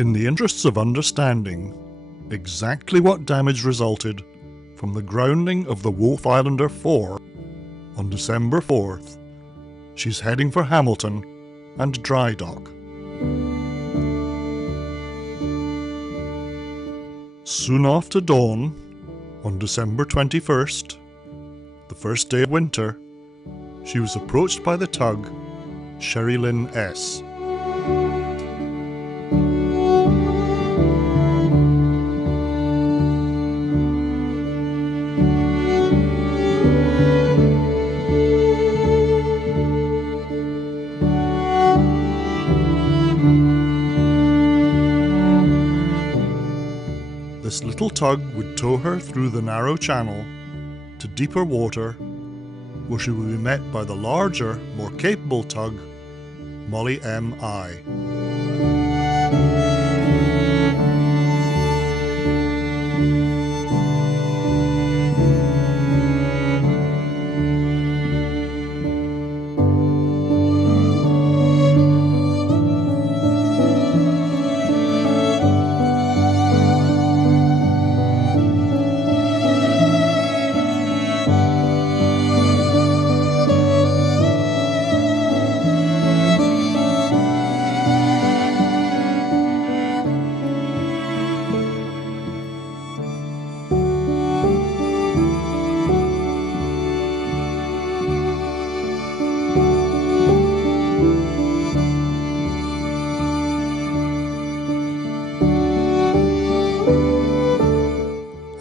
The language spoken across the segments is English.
In the interests of understanding exactly what damage resulted from the grounding of the Wolfe Islander IV on December 4th, she's heading for Hamilton and dry dock. Soon after dawn, on December 21st, the first day of winter, she was approached by the tug Sherry Lynn S. This little tug would tow her through the narrow channel to deeper water, where she would be met by the larger, more capable tug, Molly M.I.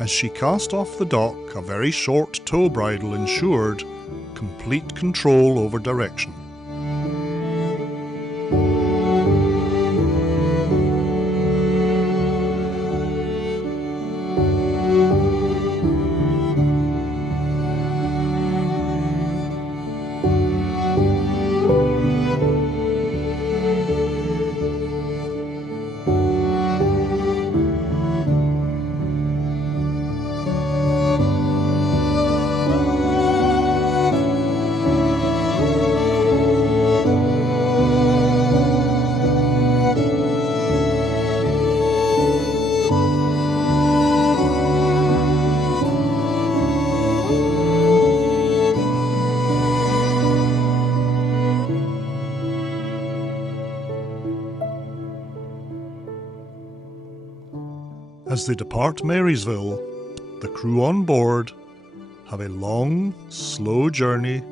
As she cast off the dock, a very short tow bridle ensured complete control over direction. As they depart Marysville, the crew on board have a long, slow journey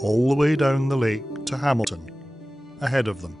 all the way down the lake to Hamilton ahead of them.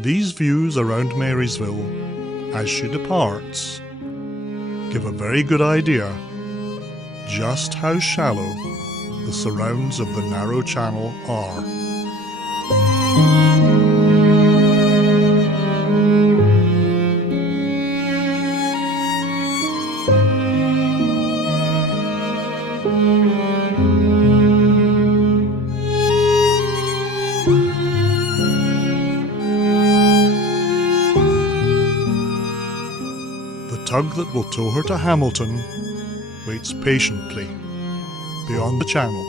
These views around Marysville, as she departs, give a very good idea just how shallow the surrounds of the narrow channel are. The tug that will tow her to Hamilton waits patiently beyond the channel.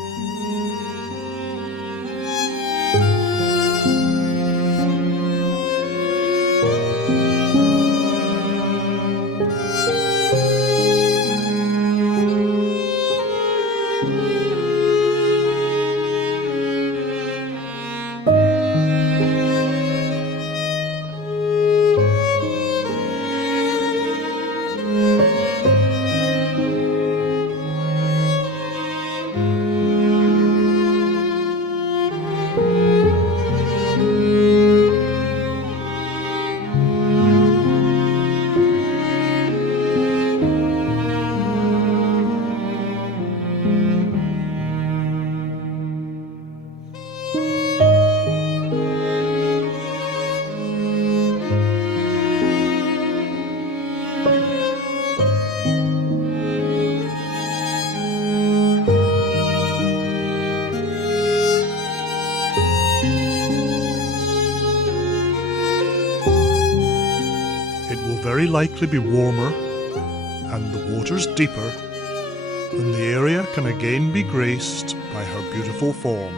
Very likely be warmer and the waters deeper, and the area can again be graced by her beautiful form.